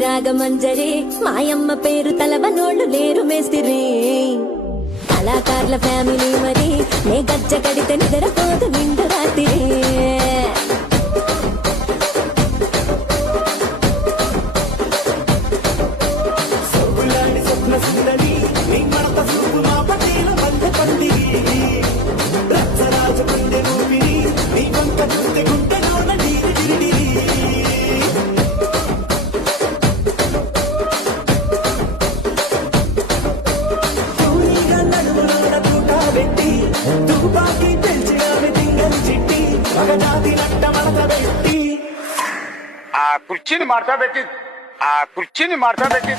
రాగమంజరి మాయమ్మ పేరు తలవనోళ్ళు లేరు మేస్తిరి కళాకారుల ఫ్యామిలీ మరి నే గజ్జ కడితే నిద్రపోదు నిండు రాత్రి ఆ కుర్చీని మార్చబెట్టి